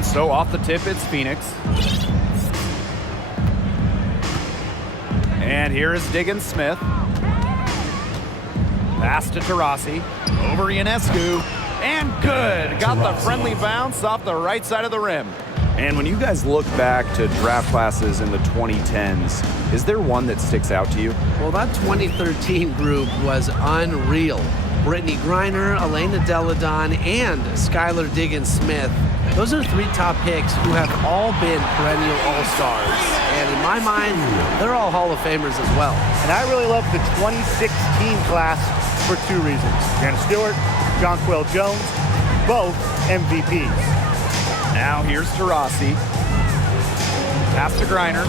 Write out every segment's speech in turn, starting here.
And so off the tip, it's Phoenix. And here is Diggins-Smith. Pass to Taurasi. Over Ionescu. And good. Got the friendly bounce off the right side of the rim. And when you guys look back to draft classes in the 2010s, is there one that sticks out to you? Well, that 2013 group was unreal. Brittney Griner, Elena Deladon, and Skylar Diggins-Smith. Those are 3 top picks who have all been perennial all-stars. And in my mind, they're all Hall of Famers as well. And I really love the 2016 class for 2 reasons. Jana Stewart, Jonquel Jones, both MVPs. Now here's Taurasi. Pass to Griner.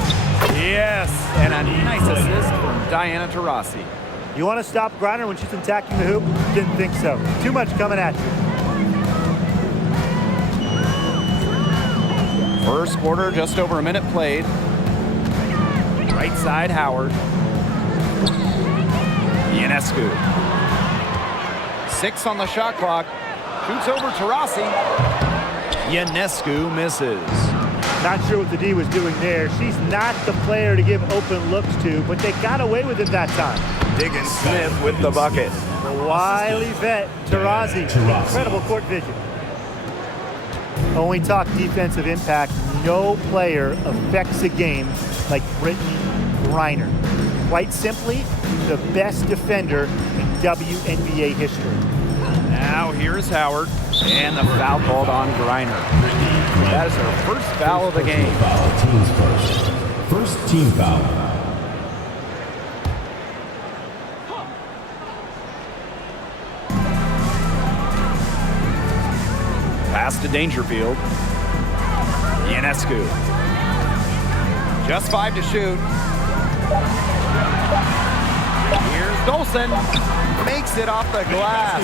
Yes, and a nice assist from Diana Taurasi. You want to stop Griner when she's attacking the hoop? Didn't think so. Too much coming at you. First quarter, just over a minute played. Right side, Howard. Ionescu. 6 on the shot clock. Shoots over Taurasi. Ionescu misses. Not sure what the D was doing there. She's not the player to give open looks to, but they got away with it that time. Diggins-Smith with the bucket. The wily vet, Taurasi. Incredible court vision. When we talk defensive impact, no player affects a game like Brittney Griner. Quite simply, the best defender in WNBA history. Now here's Howard, and the foul called on Griner. That is her first foul of the game. Teams first. First team foul. Pass to Dangerfield. Ionescu. Just 5 to shoot. Here's Dolson. Makes it off the glass.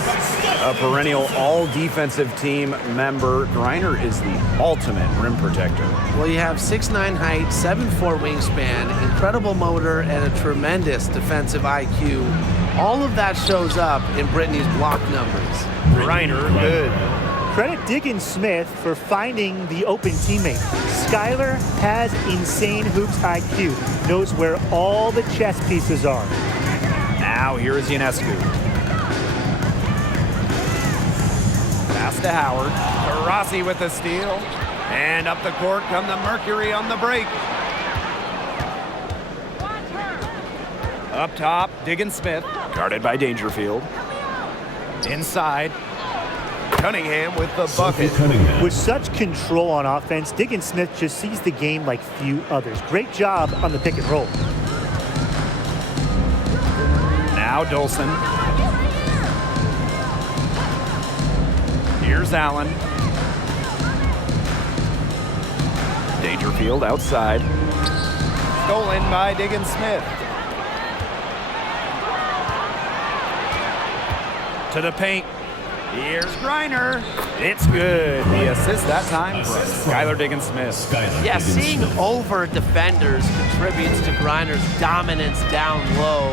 A perennial all-defensive team member, Griner is the ultimate rim protector. Well, you have 6'9" height, 7'4" wingspan, incredible motor, and a tremendous defensive IQ. All of that shows up in Brittney's block numbers. Griner, good. Credit Diggins-Smith for finding the open teammate. Skylar has insane hoops IQ, knows where all the chess pieces are. Now here is Ionescu. Pass to Howard. Taurasi with the steal. And up the court come the Mercury on the break. Up top, Diggins-Smith. Guarded by Dangerfield. Inside. Cunningham with the bucket. With such control on offense, Diggins-Smith just sees the game like few others. Great job on the pick and roll. Now Dolson. Here's Allen. Dangerfield outside. Stolen by Diggins-Smith. To the paint. Here's Griner. It's good. The assist that time from Skylar Diggins-Smith. Yeah, seeing over defenders contributes to Griner's dominance down low.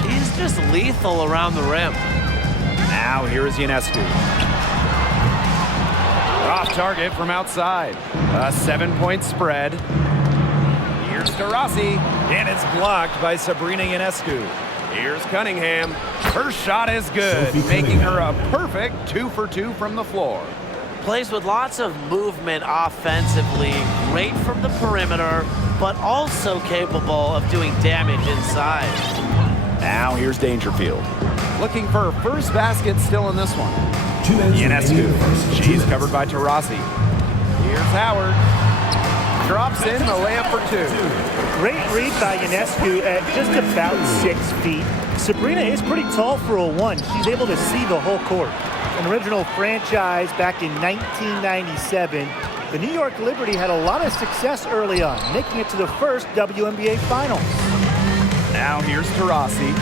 She's just lethal around the rim. Now here is Ionescu. Off target from outside. A 7-point spread. Here's Taurasi, and it's blocked by Sabrina Ionescu. Here's Cunningham. Her shot is good, making her a perfect 2 for 2 from the floor. Plays with lots of movement offensively, great from the perimeter, but also capable of doing damage inside. Now here's Dangerfield. Looking for her first basket still in this one. Ionescu. She's covered by Taurasi. Here's Howard. Drops in the layup for 2. Great read by Ionescu at just about 6 feet. Sabrina is pretty tall for a 1. She's able to see the whole court. An original franchise back in 1997, the New York Liberty had a lot of success early on, making it to the first WNBA Finals. Now here's Taurasi.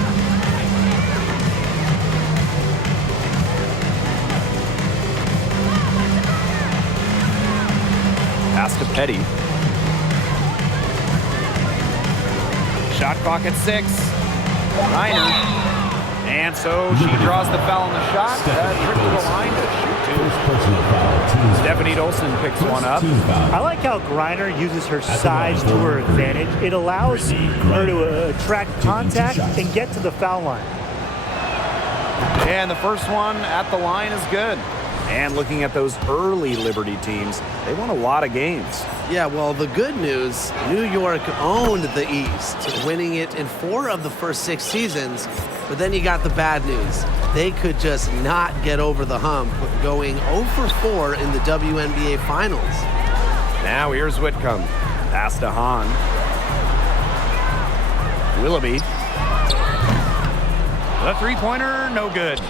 Pass to Petty. Shot clock at 6. Griner. And so she draws the foul on the shot. Trip to the line to shoot First personal foul, team's Stephanie Dolson picks one up. team foul. I like how Griner uses her size to her advantage. It allows her to attract contact and get to the foul line. And the first one at the line is good. And looking at those early Liberty teams, they won a lot of games. Yeah, well, the good news, New York owned the East, winning it in 4 of the first 6 seasons. But then you got the bad news. They could just not get over the hump, going 0 for 4 in the WNBA Finals. Now here's Whitcomb. Pass to Hahn. Willoughby. The three-pointer, no good.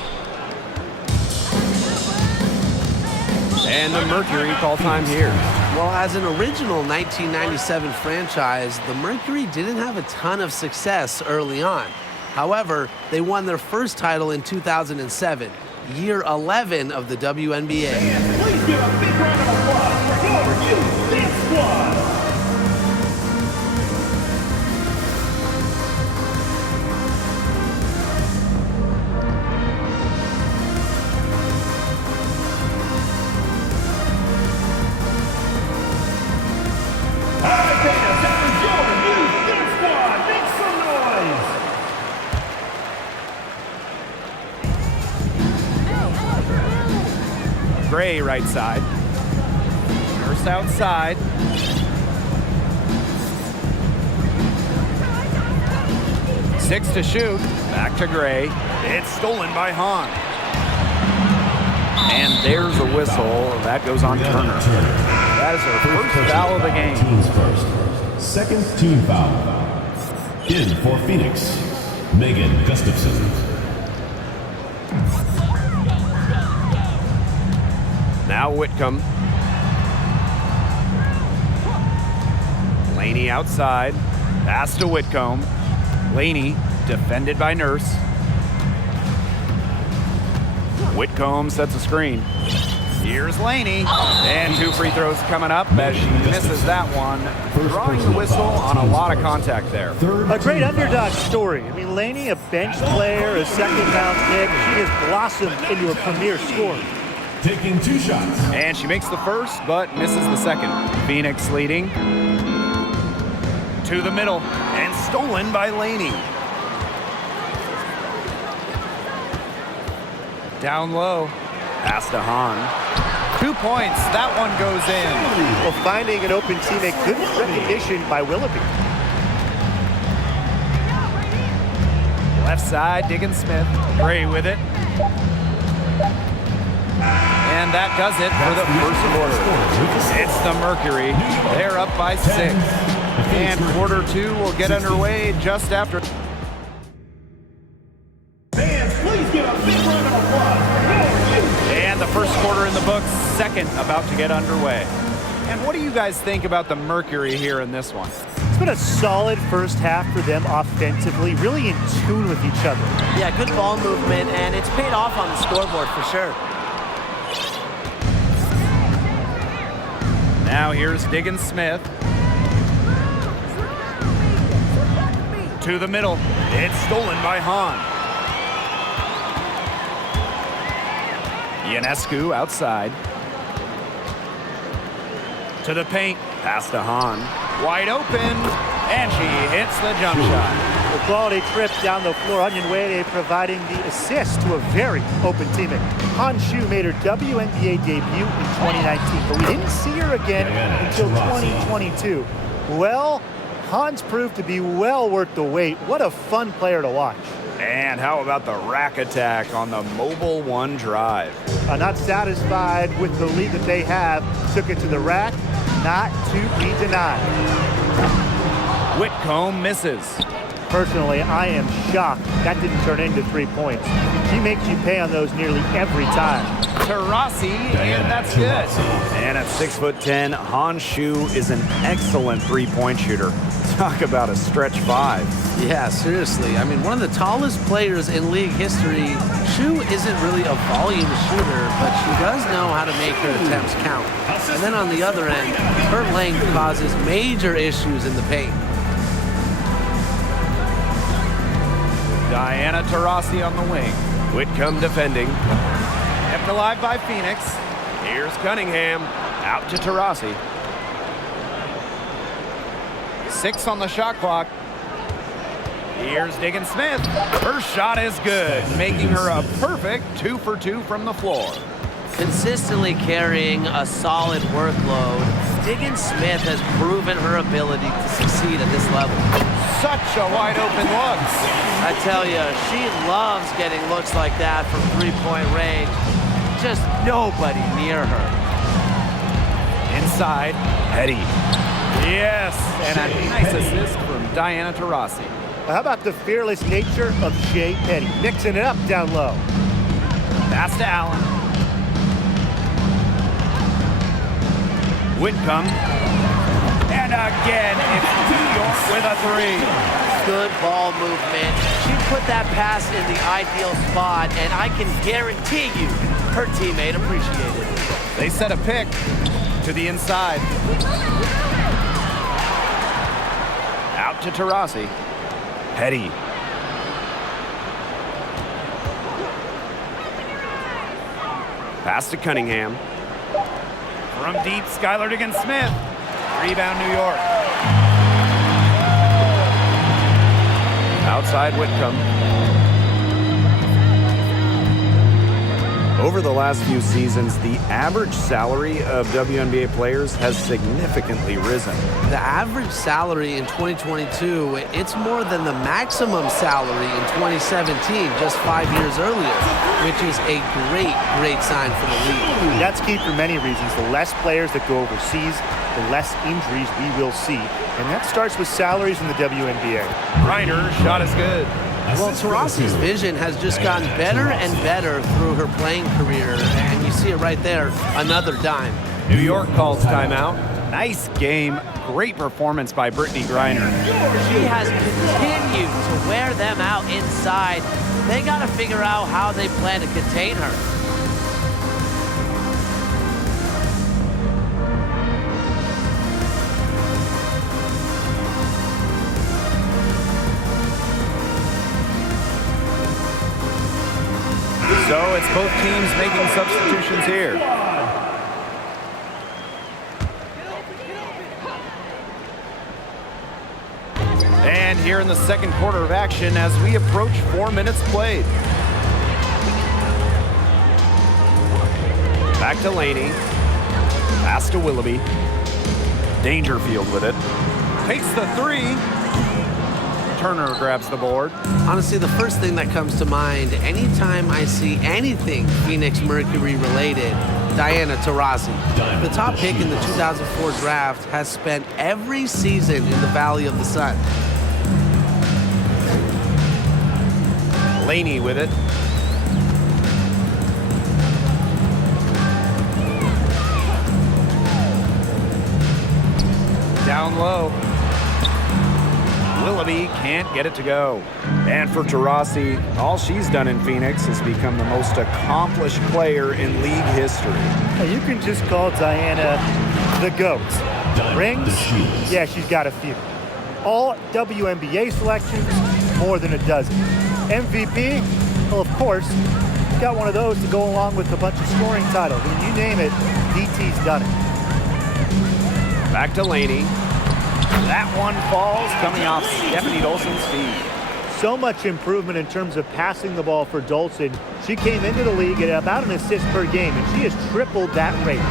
And the Mercury call time here. Well, as an original 1997 franchise, the Mercury didn't have a ton of success early on. However, they won their first title in 2007, year 11 of the WNBA. And please give a big round of applause for your dance squad. Gray right side. Nurse outside. Six to shoot. Back to Gray. It's stolen by Hahn. And there's a whistle. That goes on Turner. That is her first foul of the game. Teams first. Second team foul. In for Phoenix, Megan Gustafson. Now Whitcomb. Laney outside. Pass to Whitcomb. Laney defended by Nurse. Whitcomb sets a screen. Here's Laney. And 2 free throws coming up as she misses that one. Drawing the whistle on a lot of contact there. A great underdog story. I mean, Laney, a bench player, a second-round pick. She has blossomed into a premier scorer. Taking 2 shots. And she makes the first, but misses the second. Phoenix leading. To the middle. And stolen by Laney. Down low. Pass to Hahn. 2 points. That one goes in. Well, finding an open teammate, good recognition by Willoughby. Left side, Diggins-Smith. Gray with it. And that does it for the first quarter. It's the Mercury. They're up by 6. And quarter 2 will get underway just after. Fans, please give a big round of applause for you. And the first quarter in the books, second about to get underway. And what do you guys think about the Mercury here in this one? It's been a solid first half for them offensively, really in tune with each other. Yeah, good ball movement, and it's paid off on the scoreboard for sure. Now here's Diggins-Smith. To the middle. It's stolen by Hahn. Ionescu outside. To the paint. Pass to Hahn. Wide open. And she hits the jump shot. A quality trip down the floor. Ionescu providing the assist to a very open teammate. Ionescu made her WNBA debut in 2019, but we didn't see her again until 2022. Well, Hans proved to be well worth the wait. What a fun player to watch. And how about the rack attack on the mobile 1 drive? Not satisfied with the lead that they have, took it to the rack, not to be denied. Whitcomb misses. Personally, I am shocked that didn't turn into 3 points. She makes you pay on those nearly every time. Tarasi, and that's good. And at 6'10", Ionescu is an excellent three-point shooter. Talk about a stretch 5. Yeah, seriously. I mean, one of the tallest players in league history. Shu isn't really a volume shooter, but she does know how to make her attempts count. And then on the other end, her length causes major issues in the paint. Diana Taurasi on the wing. Whitcomb defending. Kept Kept alive by Phoenix. Here's Cunningham. Out to Taurasi. 6 on the shot clock. Here's Diggins-Smith. Her shot is good, making her a perfect 2 for 2 from the floor. Consistently carrying a solid workload, Diggins-Smith has proven her ability to succeed at this level. Such a wide open look. I tell you, she loves getting looks like that from three-point range. Just nobody near her. Inside, Petty. Yes, and a nice assist from Diana Taurasi. How about the fearless nature of Shea Petty? Mixing it up down low. Pass to Allen. Whitcomb. And again, it's New York with a 3. Good ball movement. She put that pass in the ideal spot, and I can guarantee you her teammate appreciated it. They set a pick to the inside. Out to Taurasi. Petty. Pass to Cunningham. From deep, Skylar Diggins-Smith. Rebound, New York. Outside Whitcomb. Over the last few seasons, the average salary of WNBA players has significantly risen. The average salary in 2022, it's more than the maximum salary in 2017, just 5 years earlier, which is a great sign for the league. That's key for many reasons. The less players that go overseas, the less injuries we will see. And that starts with salaries in the WNBA. Griner, shot is good. Well, Taurasi's vision has just gotten better and better through her playing career, and you see it right there, another dime. New York calls timeout. Nice game. Great performance by Brittney Griner. She has continued to wear them out inside. They got to figure out how they plan to contain her. So it's both teams making substitutions here. And here in the second quarter of action as we approach 4 minutes played. Back to Laney. Pass to Willoughby. Dangerfield with it. Takes the 3. Turner grabs the board. Honestly, the first thing that comes to mind anytime I see anything Phoenix Mercury related, Diana Taurasi. The top pick in the 2004 draft has spent every season in the Valley of the Sun. Laney with it. Down low. Willoughby can't get it to go. And for Taurasi, all she's done in Phoenix has become the most accomplished player in league history. You can just call Diana the GOAT. Rings? Yeah, she's got a few. All WNBA selections, more than a dozen. MVP? Well, of course, got one of those to go along with a bunch of scoring titles. I mean, you name it, DT's done it. Back to Laney. That one falls, coming off Stephanie Dolson's feet. So much improvement in terms of passing the ball for Dolson. She came into the league at about an assist per game, and she has tripled that rate.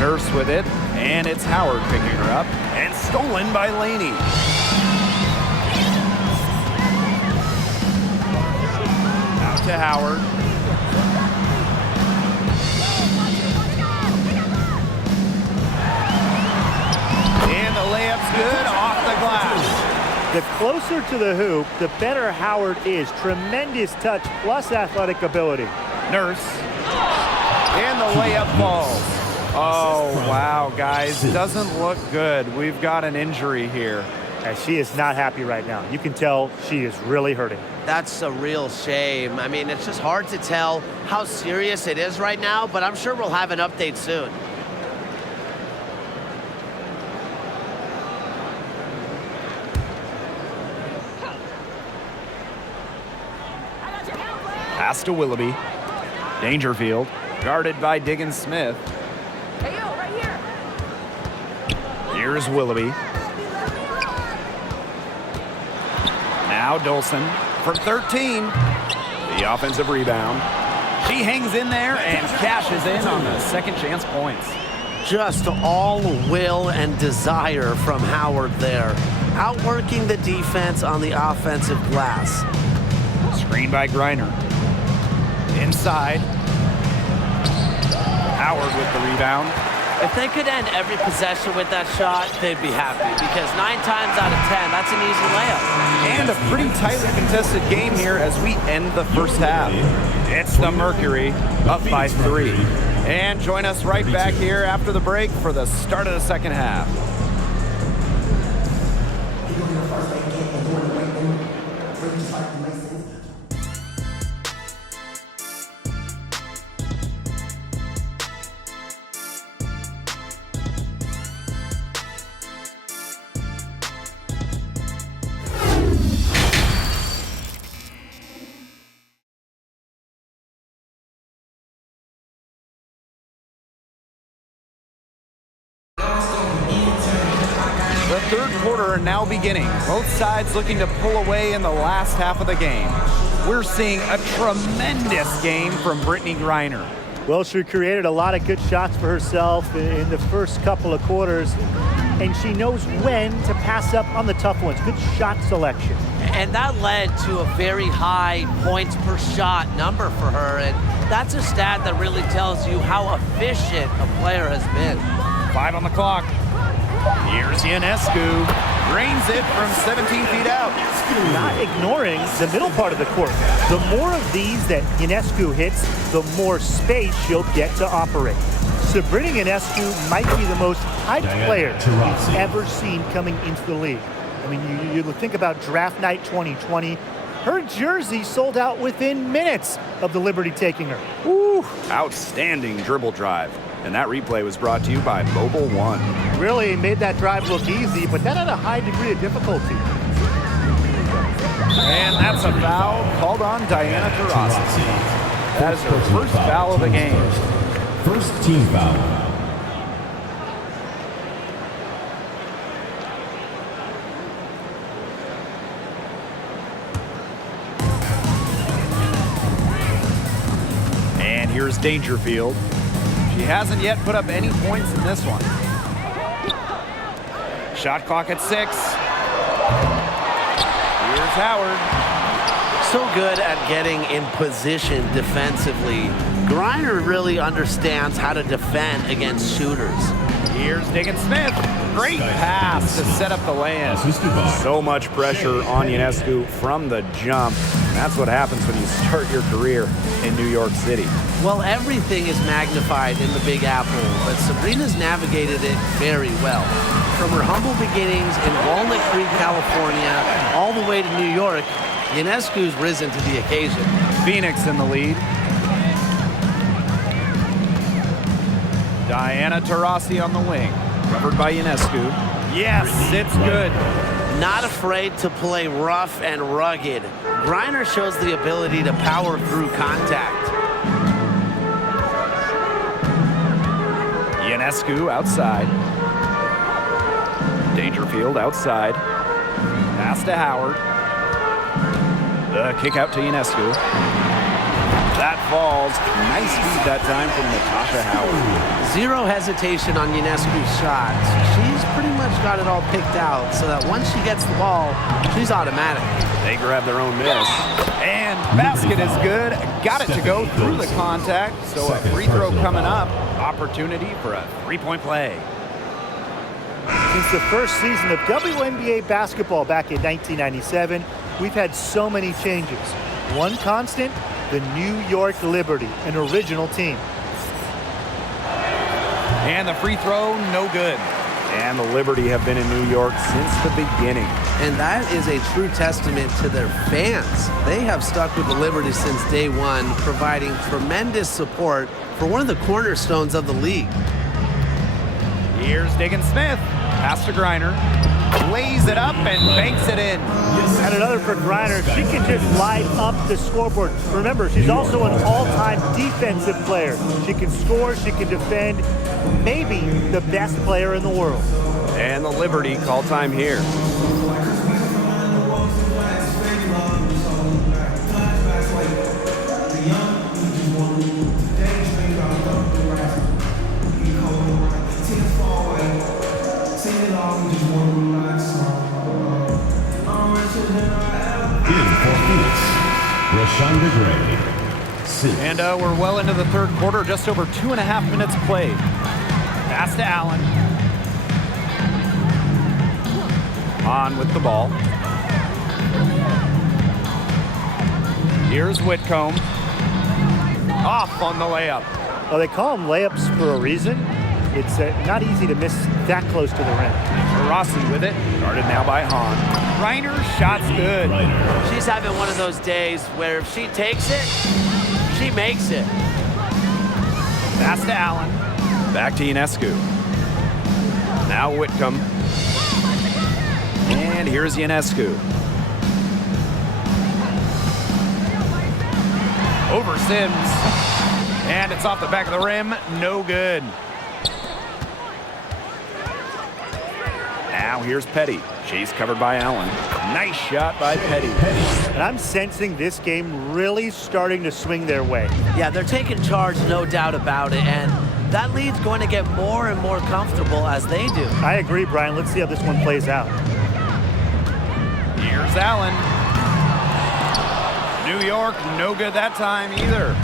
Nurse with it, and it's Howard picking her up, and stolen by Laney. Out to Howard. And the layup's good off the glass. The closer to the hoop, the better Howard is. Tremendous touch plus athletic ability. Nurse. And the layup falls. Oh, wow, guys. Doesn't look good. We've got an injury here. And she is not happy right now. You can tell she is really hurting. That's a real shame. I mean, it's just hard to tell how serious it is right now, but I'm sure we'll have an update soon. Pass to Willoughby. Dangerfield, guarded by Diggins-Smith. Hey, yo, right here. Here's Willoughby. Now Dolson from 13. The offensive rebound. She hangs in there and cashes in on the second chance points. Just all will and desire from Howard there. Outworking the defense on the offensive glass. Screen by Griner. Inside. Howard with the rebound. If they could end every possession with that shot, they'd be happy because 9 times out of 10, that's an easy layup. And a pretty tightly contested game here as we end the first half. It's the Mercury up by 3. And join us right back here after the break for the start of the second half. The third quarter now beginning. Both sides looking to pull away in the last half of the game. We're seeing a tremendous game from Brittney Griner. Well, she created a lot of good shots for herself in the first couple of quarters, and she knows when to pass up on the tough ones. Good shot selection. And that led to a very high points per shot number for her, and that's a stat that really tells you how efficient a player has been. 5 on the clock. Here's Ionescu. Drains it from 17 feet out. Not ignoring the middle part of the court. The more of these that Ionescu hits, the more space she'll get to operate. Sabrina Ionescu might be the most hyped player we've ever seen coming into the league. I mean, you think about draft night 2020. Her jersey sold out within minutes of the Liberty taking her. Woo! Outstanding dribble drive. And that replay was brought to you by Mobile One. Really made that drive look easy, but that had a high degree of difficulty. And that's a foul called on Diana Taurasi. That is her first foul of the game. First team foul. And here's Dangerfield. She hasn't yet put up any points in this one. Shot clock at 6. Here's Howard. So good at getting in position defensively. Griner really understands how to defend against shooters. Here's Diggins-Smith. Great pass to set up the lay-in. So much pressure on Ionescu from the jump. And that's what happens when you start your career in New York City. Well, everything is magnified in the Big Apple, but Sabrina's navigated it very well. From her humble beginnings in Walnut Creek, California, all the way to New York, Ionescu's risen to the occasion. Phoenix in the lead. Diana Taurasi on the wing. Covered by Ionescu. Yes, it's good. Not afraid to play rough and rugged. Griner shows the ability to power through contact. Ionescu outside. Dangerfield outside. Pass to Howard. The kick out to Ionescu. That falls. Nice feed that time from Natasha Howard. Zero hesitation on Ionescu's shots. She's pretty much got it all picked out so that once she gets the ball, she's automatic. They grab their own miss. And basket is good. Got it to go through the contact. So a free throw coming up. Opportunity for a three-point play. Since the first season of WNBA basketball back in 1997, we've had so many changes. One constant, the New York Liberty, an original team. And the free throw, no good. And the Liberty have been in New York since the beginning. And that is a true testament to their fans. They have stuck with the Liberty since day one, providing tremendous support for one of the cornerstones of the league. Here's Diggins-Smith. Pass to Griner. lays it up and banks it in. And another for Griner. She can just light up the scoreboard. Remember, she's also an all-time defensive player. She can score, she can defend. Maybe the best player in the world. And the Liberty call time here. And we're well into the third quarter, just over 2.5 minutes played. Pass to Allen. On with the ball. Here's Whitcomb. Off on the layup. Well, they call them layups for a reason. It's not easy to miss that close to the rim. Rossi with it. Guarded now by Hahn. Griner's shot's good. She's having one of those days where if she takes it, she makes it. Pass to Allen. Back to Ionescu. Now Whitcomb. And here's Ionescu. Over Sims. And it's off the back of the rim. No good. Now here's Petty. She's covered by Allen. Nice shot by Petty. And I'm sensing this game really starting to swing their way. Yeah, they're taking charge, no doubt about it. And that lead's going to get more and more comfortable as they do. I agree, Brian. Let's see how this one plays out. Here's Allen. New York, no good that time either.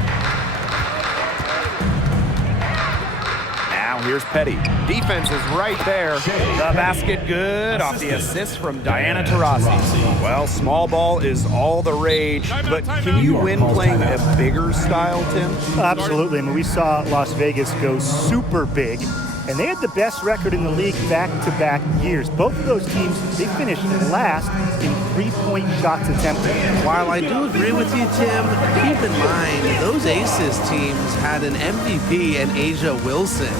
Now here's Petty. Defense is right there. The basket good off the assist from Diana Taurasi. Well, small ball is all the rage, but can you win playing a bigger style, Tim? Absolutely. I mean, we saw Las Vegas go super big, and they had the best record in the league back-to-back years. Both of those teams, they finished last in three-point shots attempted. While I do agree with you, Tim, keep in mind those Aces teams had an MVP in Asia Wilson.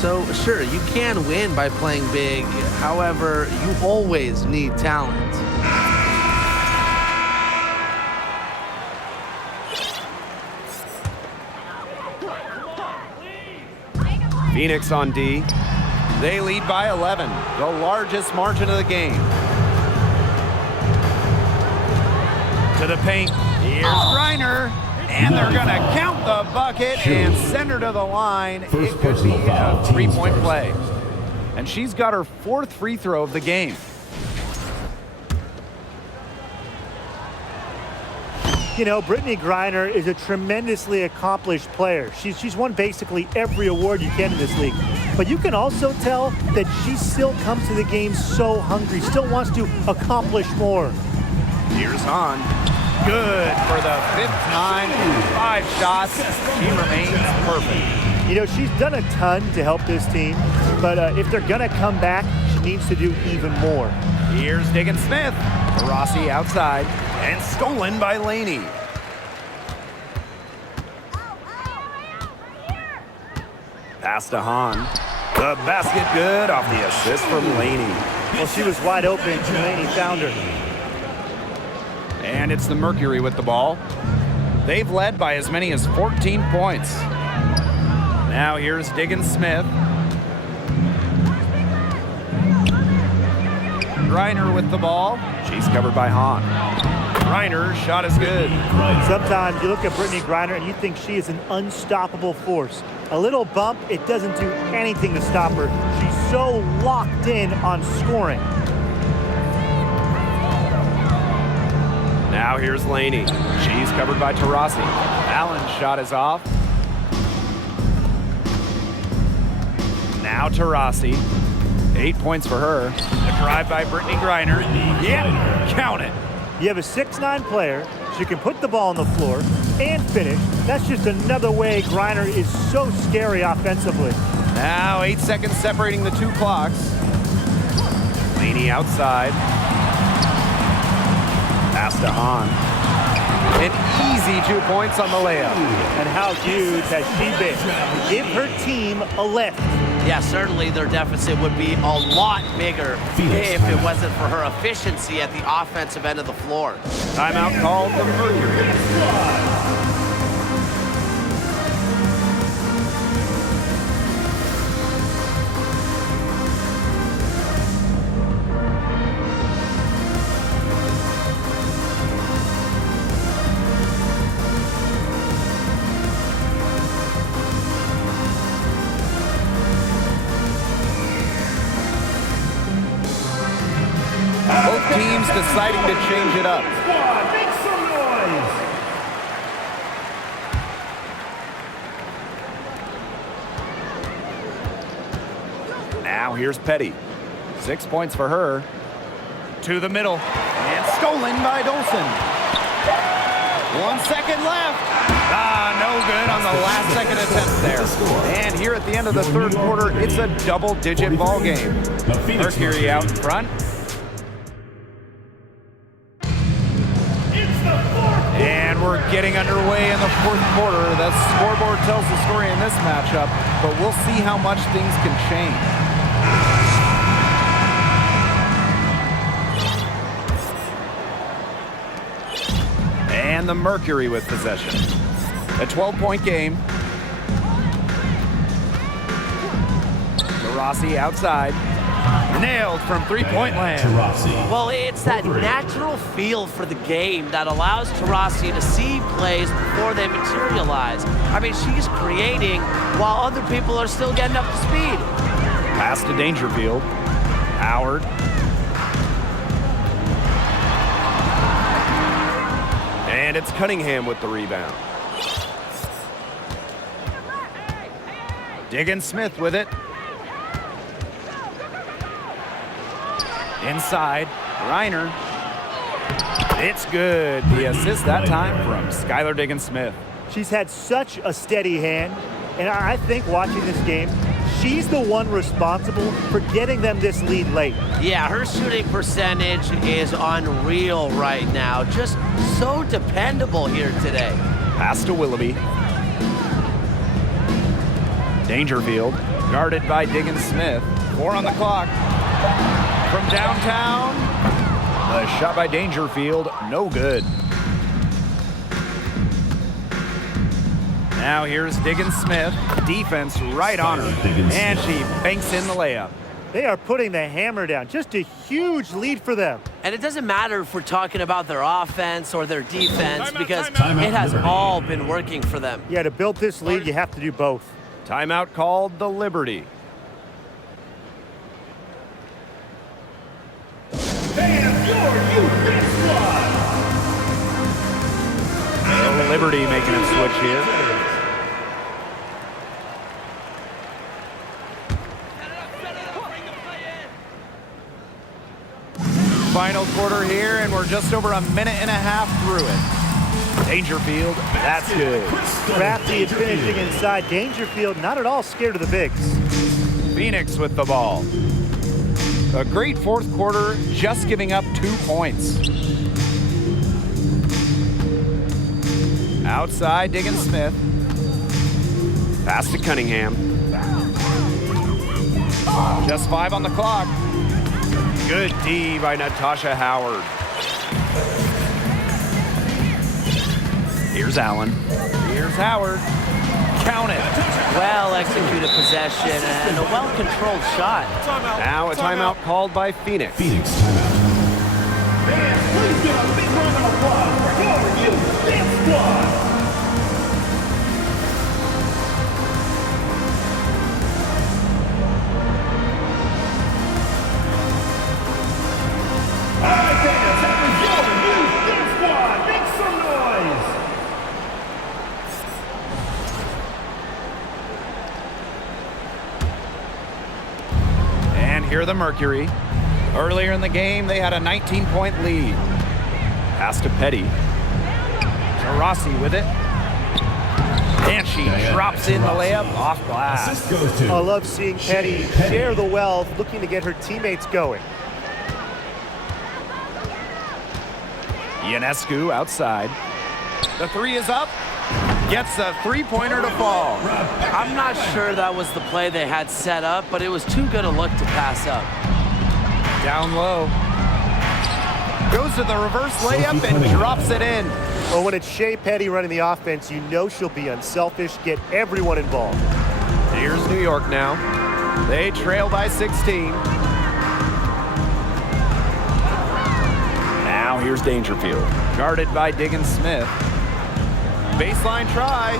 So, sure, you can win by playing big. However, you always need talent. Phoenix on D. They lead by 11, the largest margin of the game. To the paint. Here's Griner. And they're going to count the bucket and send her to the line. It could be a three-point play. And she's got her fourth free throw of the game. You know, Brittney Griner is a tremendously accomplished player. She's won basically every award you can in this league. But you can also tell that she still comes to the game so hungry, still wants to accomplish more. Here's Hahn. Good for the fifth time in 5 shots. She remains perfect. You know, she's done a ton to help this team, but if they're going to come back, she needs to do even more. Here's Diggins-Smith. Rossi outside and stolen by Laney. Pass to Hahn. The basket good off the assist from Laney. Well, she was wide open. Laney found her. And it's the Mercury with the ball. They've led by as many as 14 points. Now here's Diggins-Smith. Griner with the ball. She's covered by Hahn. Griner's shot is good. Sometimes you look at Brittney Griner and you think she is an unstoppable force. A little bump, it doesn't do anything to stop her. She's so locked in on scoring. Now here's Laney. She's covered by Taurasi. Allen's shot is off. Now Taurasi. 8 points for her. The drive by Brittney Griner. Yep, count it. You have a 6'9" player. She can put the ball on the floor and finish. That's just another way Griner is so scary offensively. Now 8 seconds separating the two clocks. Laney outside. Pass to Hahn. An easy 2 points on the layup. And how huge has she been? Give her team a lift. Yeah, certainly their deficit would be a lot bigger if it wasn't for her efficiency at the offensive end of the floor. Timeout called the Mercury. Both teams deciding to change it up. Make some noise. Now here's Petty. 6 points for her. To the middle. And stolen by Dolson. 1 second left. No good on the last second attempt there. And here at the end of the third quarter, it's a double-digit ball game. Mercury out in front. And we're getting underway in the fourth quarter. The scoreboard tells the story in this matchup, but we'll see how much things can change. And the Mercury with possession. A 12-point game. Rossi outside. Nailed from three-point land. Well, it's that natural feel for the game that allows Taurasi to see plays before they materialize. I mean, she's creating while other people are still getting up to speed. Pass to Dangerfield. Howard. And it's Cunningham with the rebound. Diggins-Smith with it. Inside, Griner. It's good. The assist that time from Skylar Diggins-Smith. She's had such a steady hand, and I think watching this game, she's the one responsible for getting them this lead late. Yeah, her shooting percentage is unreal right now. Just so dependable here today. Pass to Willoughby. Dangerfield, guarded by Diggins-Smith. 4 on the clock. From downtown, a shot by Dangerfield, no good. Now here's Diggins-Smith, defense right on her, and she banks in the layup. They are putting the hammer down, just a huge lead for them. And it doesn't matter if we're talking about their offense or their defense because it has all been working for them. Yeah, to build this lead, you have to do both. Timeout called the Liberty. The Liberty making a switch here. Final quarter here, and we're just over a minute and a half through it. Dangerfield, that's good. Crafty is finishing inside. Dangerfield not at all scared of the bigs. Phoenix with the ball. A great fourth quarter, just giving up 2 points. Outside, Diggins-Smith. Pass to Cunningham. Just 5 on the clock. Good D by Natasha Howard. Here's Allen. Here's Howard. Count it. Well-executed possession and a well-controlled shot. Now a timeout called by Phoenix. Phoenix timeout. And please give a big round of applause for your youth dance squad. Here the Mercury. Earlier in the game, they had a 19-point lead. Pass to Petty. To Rossi with it. And she drops in the layup off glass. I love seeing Petty share the wealth, looking to get her teammates going. Ionescu outside. The 3 is up. Gets a three-pointer to fall. I'm not sure that was the play they had set up, but it was too good a look to pass up. Down low. Goes to the reverse layup and drops it in. Well, when it's Shea Petty running the offense, you know she'll be unselfish, get everyone involved. Here's New York now. They trail by 16. Now here's Dangerfield. Guarded by Diggins-Smith. Baseline try.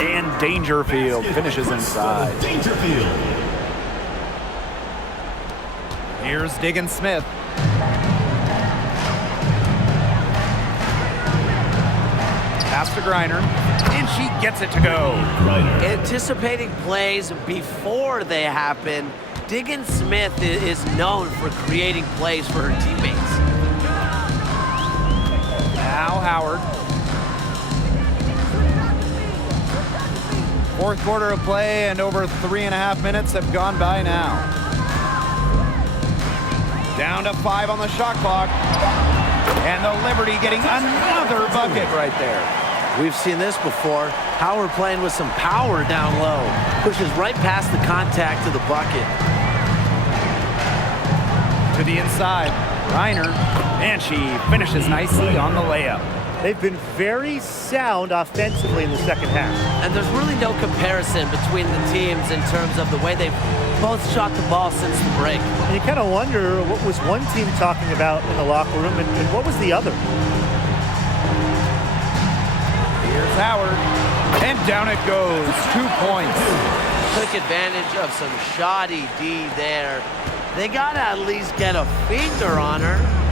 And Dangerfield finishes inside. Dangerfield. Here's Diggins-Smith. Pass to Griner, and she gets it to go. Griner. Anticipating plays before they happen, Diggins-Smith is known for creating plays for her teammates. Now Howard. Fourth quarter of play, and over 3.5 minutes have gone by now. Down to 5 on the shot clock. And the Liberty getting another bucket right there. We've seen this before. Howard playing with some power down low. Pushes right past the contact to the bucket. To the inside, Griner, and she finishes nicely on the layup. They've been very sound offensively in the second half. And there's really no comparison between the teams in terms of the way they've both shot the ball since the break. And you kind of wonder what was one team talking about in the locker room and what was the other? Here's Howard, and down it goes. 2 points. Took advantage of some shoddy D there. They got to at least get a finger on her.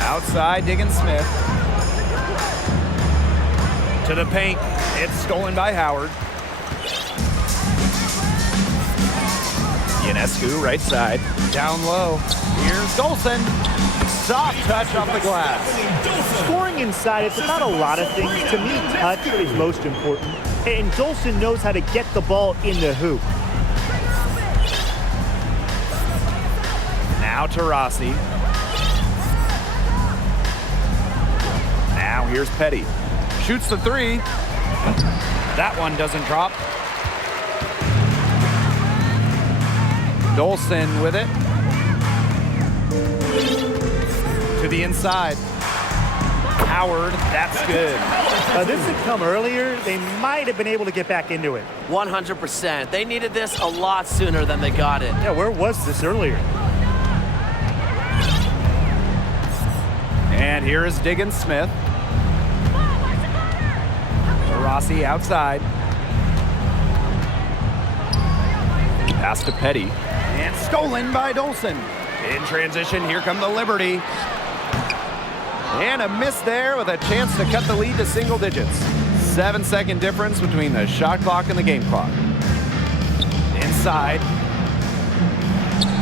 Outside, Diggins-Smith. To the paint. It's stolen by Howard. Ionescu, right side. Down low. Here's Dolson. Soft touch off the glass. Scoring inside, it's about a lot of things. To me, touch is most important. And Dolson knows how to get the ball in the hoop. Now to Rossi. Now here's Petty. Shoots the three. That one doesn't drop. Dolson with it. To the inside. Howard, that's good. This had come earlier. They might have been able to get back into it. 100%. They needed this a lot sooner than they got it. Yeah, where was this earlier? And here is Diggins-Smith. Rossi outside. Pass to Petty. And stolen by Dolson. In transition, here come the Liberty. And a miss there with a chance to cut the lead to single digits. 7-second difference between the shot clock and the game clock. Inside.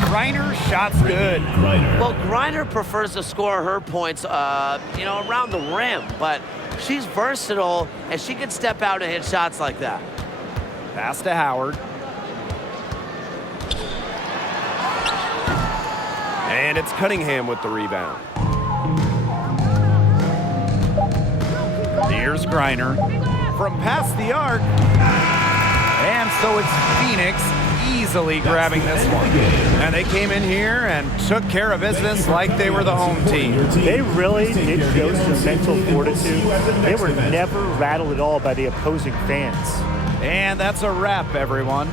Griner, shot's good. Griner. Well, Griner prefers to score her points, around the rim, but she's versatile, and she can step out and hit shots like that. Pass to Howard. And it's Cunningham with the rebound. Here's Griner from past the arc. And so it's Phoenix easily grabbing this one. And they came in here and took care of business like they were the home team. They really did show some mental fortitude. They were never rattled at all by the opposing fans. And that's a wrap, everyone.